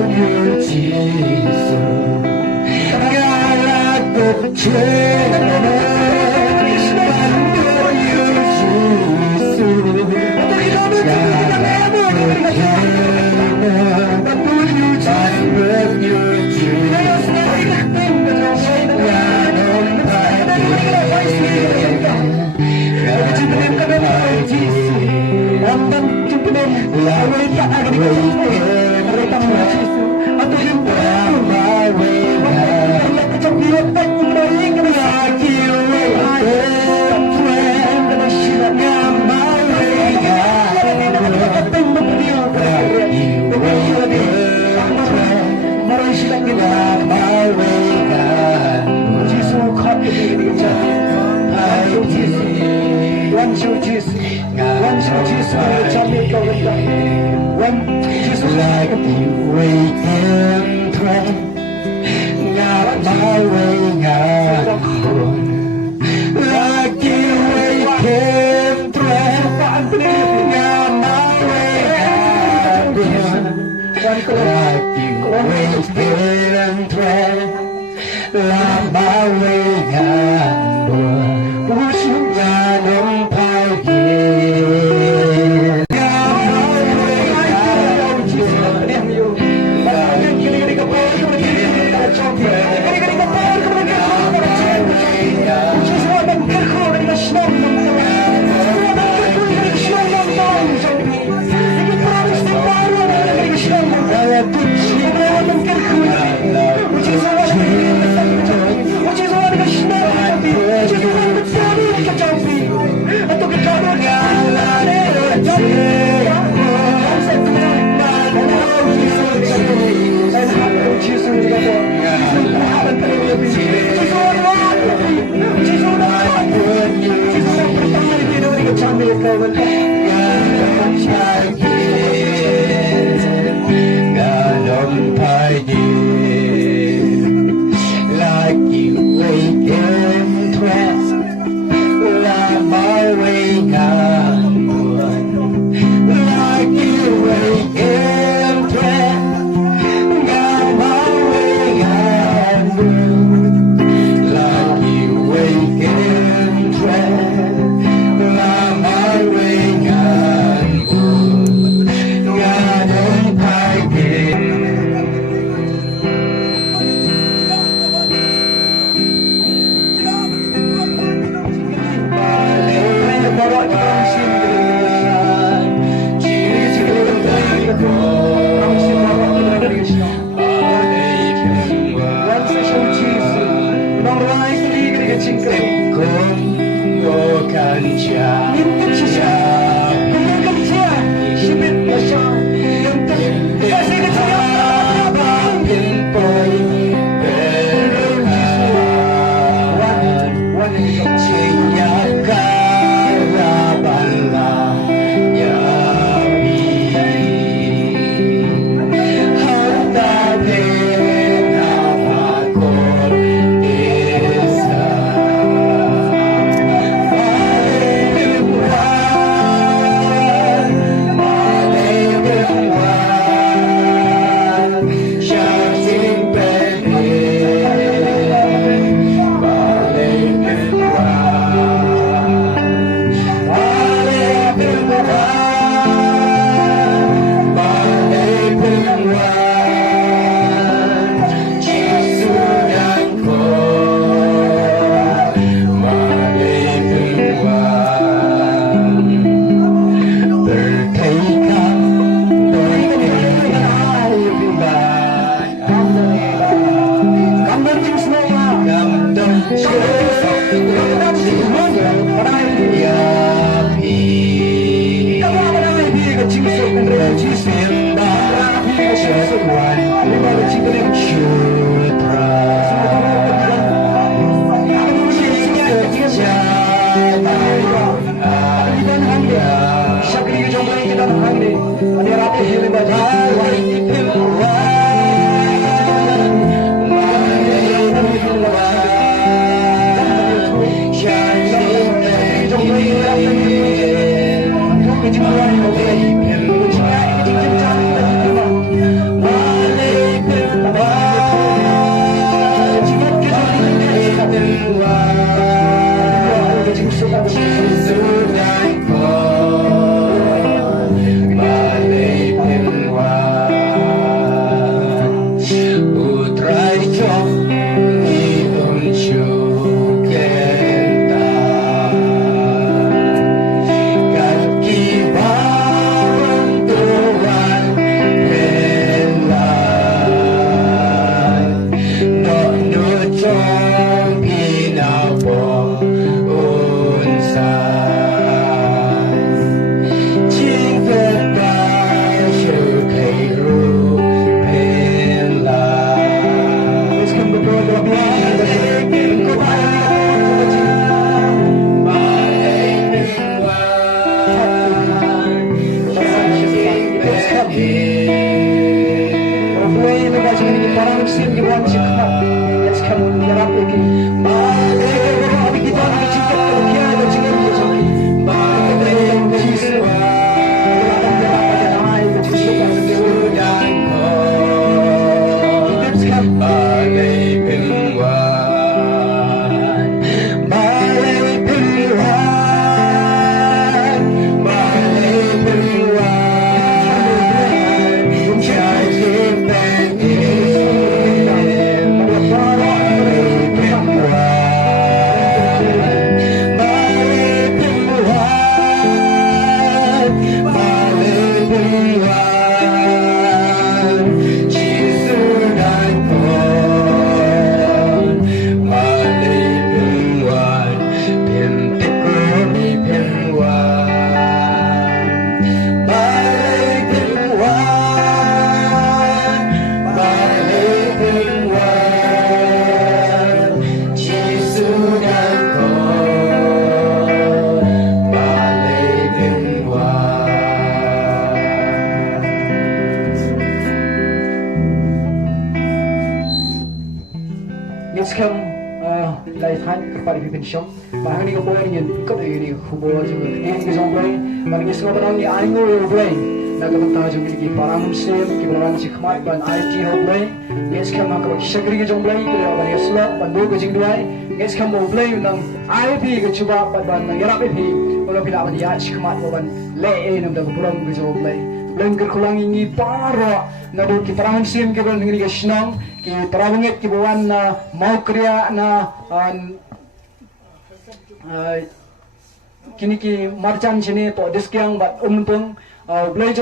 Jisu, lakut like the weekend train, got my way on. Like the weekend train, got my way on. Like the weekend train, got my way on. Got on ini baca ini para muslim di bawah jihad. Ya sekarang ya Rabbi ki. Bale Rabbi kita nak cinta dia ada cinta dia sendiri. Bale Jisu. Sekarang laihan kepada pimpin syam bahan ni kepada ni kat ini hubungan juga ini kesampai bagi semua orang ni aingo yang boleh nak kata juga lagi para muslim kibaran sikmat dan IT boleh yes kan nak bagi syakri ke jomblai tu ya bagi Islam bandu ke jingduai yes kan boleh undang IP ke cuba pada nang yarap IP kalau bila bagi ya sikmat ban le nam dah pulang ke jomblai belum kerkulang ini para nado ki para muslim ke ban ngini ke senang ki para banget ki bawan na mau kriya na kini ki marjan sini to diskyang bat umpeng belai